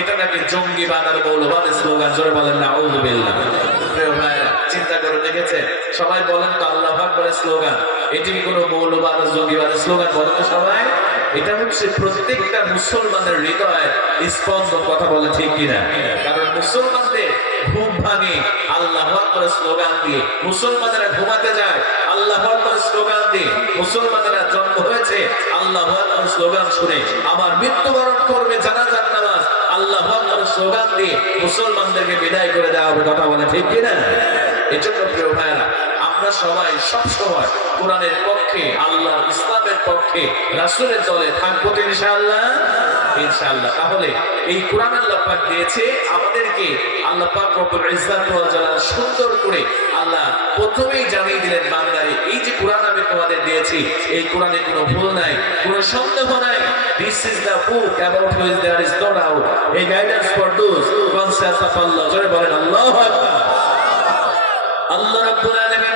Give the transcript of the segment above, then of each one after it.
এটা নাকি জঙ্গিবাদ আর মৌলবাদের স্লোগান, জোরে বলেন না ভাইরা চিন্তা করে দেখেছে সবাই বলেন তো আল্লাহ স্লোগান। এটি কোনো মৌলবাদ স্লোগান তো সবাই? এটা হচ্ছে প্রত্যেকটা মুসলমানের হৃদয় স্পন্দন কথা বলে ঠিক কিনা? কারণ মুসলমানদের ঘুম ভাঙে, আল্লাহ আকবরের স্লোগান দিয়ে। মুসলমানেরা ঘুমাতে যায়, আল্লাহ আকবরের স্লোগান দিয়ে। মুসলমানেরা জন্ম হয়েছে, আল্লাহ স্লোগান শুনে। আমার মৃত্যুবরণ করবে জানা জানাজার নামাজ আল্লাহ স্লোগান দিয়ে মুসলমানদেরকে বিদায় করে দেওয়া হবে, কথা বলে ঠিক কিনা? এজন্য প্রিয় ভাইরা আমরা সবাই, সব সময় কোরআনের পক্ষে, আল্লাহ ইসলামের পক্ষে, রাসূলের দলে থাকব তো ইনশাআল্লাহ? ইনশাআল্লাহ। তাহলে এই কোরআন আল্লাহ পাক দিয়েছে, আমাদেরকে আল্লাহ পাক রব্বুল সুন্দর করে আল্লাহ প্রথমেই জানিয়ে দিলেন, বান্দারে, এই যে কোরআন আমি তোমাদের দিয়েছি, এই কোরআনে কোনো ভুল নাই, কোনো সন্দেহ নাই। This is the book about which there is no doubt এই guidance for those concept of আল্লাহ জোরে বলেন আল্লাহু আকবার আল্লাহ রাব্বুল আলামিন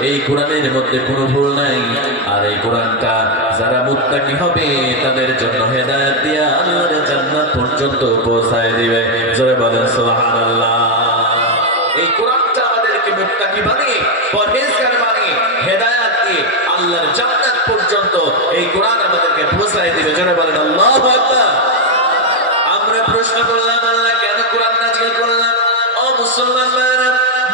এই কোরআনের মধ্যে কোনো ভুল নাই। আর এই কোরআনটা যারা মুত্তাকি হবে, তাদের জন্য হেদায়েত দিয়া আল্লাহর জান্নাত পর্যন্ত পৌঁছায় দিবে। জোরে বলেন, সুবহানাল্লাহ। এই কোরআনটা আমাদেরকে মুত্তাকি বানিয়ে, পরহেজগার বানিয়ে, হেদায়েত দিয়ে আল্লাহর জান্নাত পর্যন্ত এই কোরআন আমাদেরকে পৌঁছায় দিবে। জোরে বলেন, আল্লাহু আকবার। আমরা প্রশ্ন করলাম, আল্লাহ কেন কোরআন নাজিল করলাম ও মুসলমান ভাইরা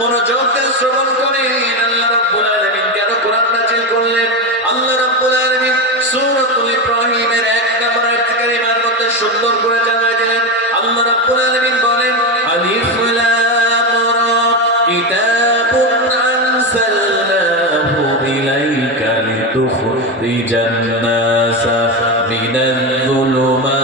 মনোযোগ দিয়ে শ্রবণ করেন। আল্লাহ রাব্বুল আলামিন কেন কোরআন নাজিল করলেন? আল্লাহ রাব্বুল আলামিন সূরাতুল ইব্রাহিমের এক নম্বর আয়াত কারিমার মধ্যে সুন্দর করে জানিয়ে দিলেন। আল্লাহ রাব্বুল আলামিন বলেন, আলিফ লাম রা কিতাবুন আনসালনাহু ইলাইকা লিতুখরিজান নাসা মিনাল যুলুমাতি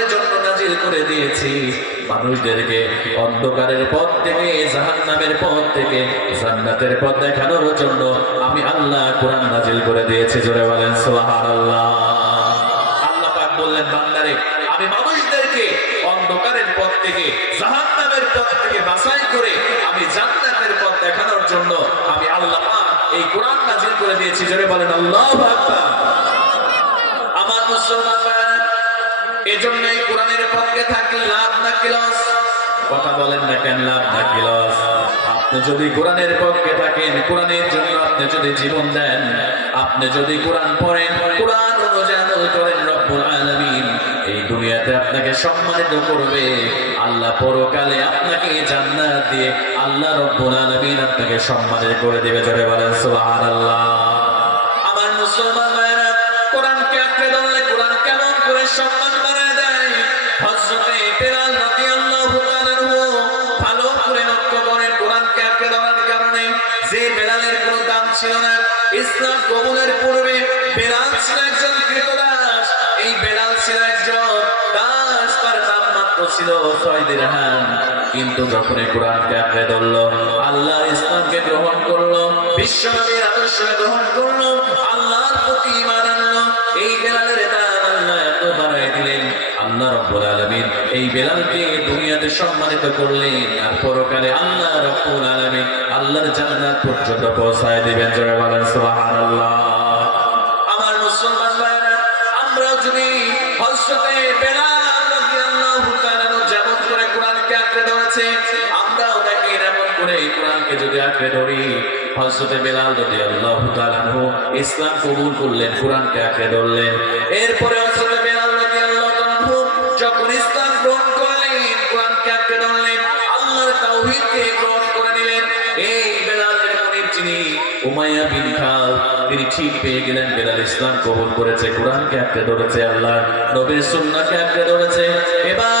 করে দিয়েছি। মানুষদেরকে অন্ধকারের পথ থেকে, জাহান্নামের পথ থেকে, জান্নাতের পথ দেখানোর জন্য আমি আল্লাহ কোরআন নাজিল করে দিয়েছি। জোরে বলেন, সুবহানাল্লাহ। আল্লাহ পাক বললেন, বান্দারে, আমি মানুষদেরকে অন্ধকারের পথ থেকে পথ থেকে করে আমি জান্নাতের পথ দেখানোর জন্য আমি আল্লাহ এই কোরআন নাজিল করে দিয়েছি। জোরে বলেন, আল্লাহু আমার মুসলমান ভাইরা, এজন্য এই কোরআনের পক্ষে লাভ নাকি লস? কথা বলেন না কেন লাভ নাকি লস? আপনি যদি কোরআনের পক্ষে থাকেন কোরআনের জন্য আপনি যদি জীবন দেন আপনি যদি কোরআন পড়েন কোরআন অনুযায়ী করেন রব্বুল এই দুনিয়াতে আপনাকে সম্মানিত করবে। আল্লাহ পরকালে আপনাকে জান্নাত দিয়ে আল্লাহ রব্বুল আলামিন আপনাকে সম্মানিত করে দেবে। জোরে বলেন সুবহানাল্লাহ। আমার মুসলমান ভাইরা কোরআনকে আঁকড়ে ধরলে কোরআন কেমন করে সম্মান কবুলের পূর্বে বেলাল ছিল একজন কৃতদাস। এই বেলাল ছিল একজন দাস, তার মাত্র ছিল ছয় কিন্তু যখন কোরআনকে আঁকড়ে ধরলো, আল্লাহ ইসলামকে গ্রহণ করল, বিশ্বনবীর আদর্শ গ্রহণ করল, আল্লাহর প্রতি ঈমান আনলো। এই বেলালের দাম আল্লাহ এত বাড়াই দিলেন, আল্লাহ রব্বুল আলামিন এই বেলালকে দুনিয়াতে সম্মানিত করলেন। আর পরকালে আল্লাহ রব্বুল আলামিন আল্লাহর জান্নাত পর্যন্ত পৌঁছায় দিবেন। জোরে বলেন সুবহানাল্লাহ। আঁকড়ে ধরি হজরতে বেলাল যদি আল্লাহ ইসলাম কবুল করলেন, কোরআনকে আঁকড়ে ধরলেন। এরপরে হজরতে বেলাল যদি আল্লাহ যখন ইসলাম গ্রহণ করলেন আঁকড়ে ধরলেন, আল্লাহর গ্রহণ করে নিলেন। এই বেলালের যিনি উমাইয়া বিন খাল, তিনি ঠিক পেয়ে গেলেন, বেলাল ইসলাম কবুল করেছে, কোরআনকে আঁকড়ে ধরেছে আল্লাহ নবীর সুন্নাহকে আঁকড়ে ধরেছে। এবার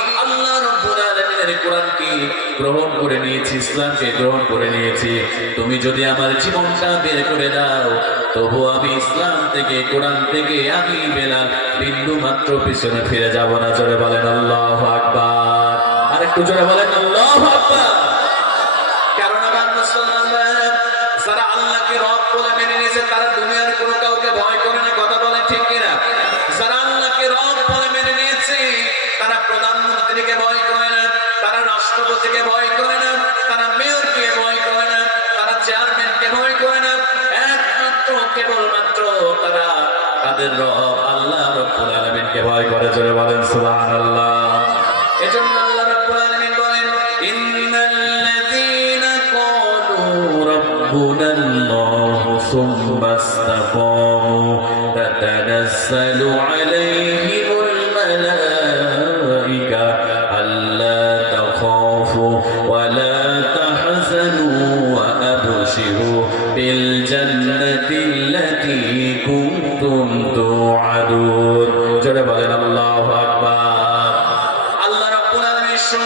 কোরআনকে গ্রহণ করে নিয়েছি, ইসলামকে গ্রহণ করে নিয়েছি। তুমি যদি আমার জীবনটা বের করে দাও, তবু আমি ইসলাম থেকে, কোরআন থেকে আমি বেলাল বিন্দু মাত্র পিছনে ফিরে যাব না। জোরে বলেন, আল্লাহু আকবার। আরেকটু জোরে বলেন কেবলমাত্র তারা তাদের রব আল্লাহ রব্বুল আলামিনকে ভয় করে, জোরে বলেন, সুবহানাল্লাহ। এজন্য আল্লাহ রাব্বুল আলামিন বলেন, ইন্নাল্লাযীনা ক্বালু রাব্বুনা সুম্মা ইসতাকামু তাতানাসসালু আলাইহিমুল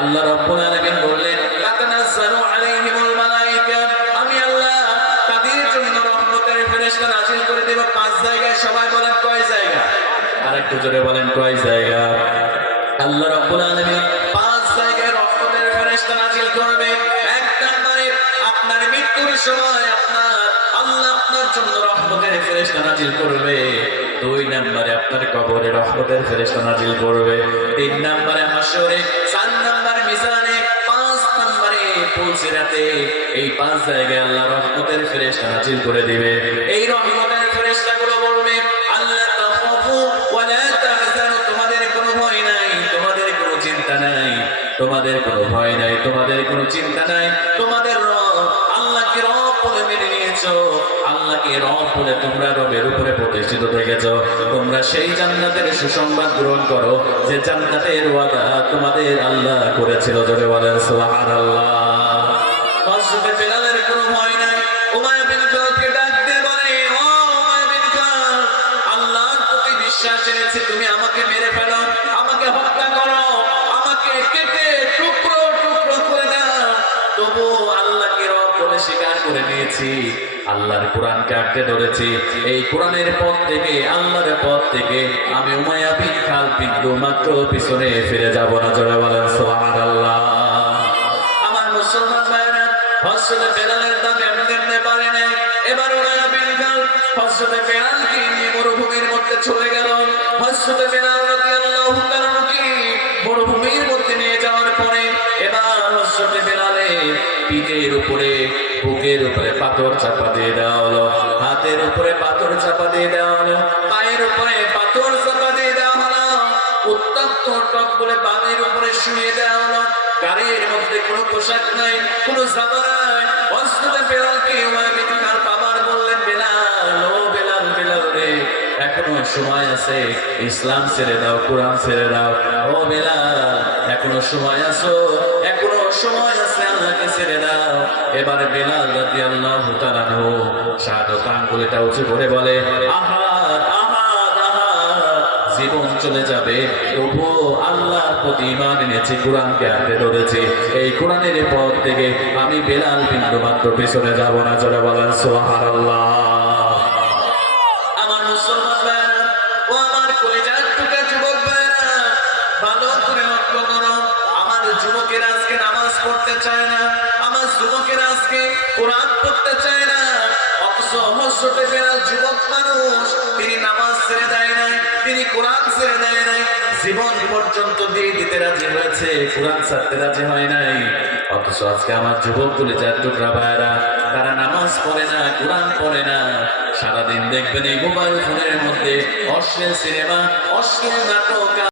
আল্লাহ রব্বুল আলামিন বললেন তাতানাজ্জালু আলাইহিমুল আমি আল্লাহ তাদের জন্য করে দেব। পাঁচ জায়গায় সবাই বলেন কয় জায়গা? আরেকটু জোরে বলেন কয় জায়গা? আল্লাহ রাব্বুল আলামিন পাঁচ জায়গায় রহমতের ফেরেশতা নাযিল করবে। এক নম্বরে আপনার মৃত্যুর সময় আপনার, আল্লাহ আপনার জন্য রহমতের ফেরেশতা নাযিল করবে। দুই নম্বরে আপনার কবরে রহমতের ফেরেশতা নাযিল করবে। তিন নম্বরে চার নম্বরে মিজানে, পাঁচ নম্বরে এই পাঁচ জায়গায় আল্লাহ রহমতের ফেরেশতা নাযিল করে দিবে। এই রহমতের ফেরেশতাগুলো তোমাদের কোনো চিন্তা নাই। তোমাদের রব, আল্লাহকে রব বলে মেনে নিয়েছো। আল্লাহকে রব বলে তোমরা রবের উপরে প্রতিষ্ঠিত থেকেছ। তোমরা সেই জান্নাতের সুসংবাদ গ্রহণ করো যে জান্নাতের ওয়াদা তোমাদের আল্লাহ করেছিল। জোরে বলেন, সুবহানাল্লাহ। নিয়েছি আল্লাহর কোরআনকে আঁকড়ে ধরেছি? এই কোরআনের পথ থেকে, আল্লাহর পথ থেকে আমি উমাইয়া বিন খাল বিন্দু মাত্র পিছনে ফিরে যাব না, জোরে বলেন, সুবহানাল্লাহ। আমার মুসলমান ভাইরা হজরত বেলালের দাম এমনি এমনি পারে নাই এবার ওরা বেলাল হজরত বেলালকে নিয়ে মরুভূমির মধ্যে চলে গেল। হজরত বেলাল রাদিয়াল্লাহু তাআলা কি মরুভূমির মধ্যে নিয়ে যাওয়ার পরে এবার হজরত বেলালে পিঠের উপরে বুকের উপরে পাথর চাপা দিয়ে দেওয়া হলো হাতের উপরে পাথর চাপা দিয়ে দেওয়া হলো পায়ের উপরে পাথর চাপা দিয়ে দেওয়া হলো উত্তপ্ত টক বলে বামের উপরে শুয়ে দেওয়া হলো গাড়ির মধ্যে কোনো পোশাক নাই, কোনো জামা নাই। অস্ত্রে বেলালকে খার বাবার বললেন, বেলাল, ও বেলাল বেলাল রে, এখনও আছে, ইসলাম ছেড়ে দাও, কোরআন ছেড়ে দাও। ও বেলাল, এখনও সময় আছো সময় আছে আল্লাহকে ছেড়ে দাও। এবারে বেলাল শাহাদত আঙ্গুলটা উঁচু করে বলে জীবন চলে যাবে। প্রতি ইমান এনেছি, কোরআনকে হাতে ধরেছি। এই কোরআনের পথ থেকে আমি বেলাল বিন্দু মাত্র পিছনে যাব না। চলে বলেন সোহার আমার পড়তে চায় না, আমার যুবকেরা আজকে কোরআন পড়তে চায় না। যুবক মানুষ, তিনি নামাজ ছেড়ে দেয় নাই, তিনি কোরআন ছেড়ে দেয় নাই। জীবন পর্যন্ত দিয়ে দিতে রাজি হয়েছে, কোরআন ছাড়তে রাজি হয় নাই। অথচ আজকে আমার যুবকগুলি যার টুকরা তারা নামাজ পড়ে না, কোরআন পড়ে না। সারাদিন দেখবেন এই মোবাইল ফোনের মধ্যে অশ্লীল সিনেমা, অশ্লীল নাটক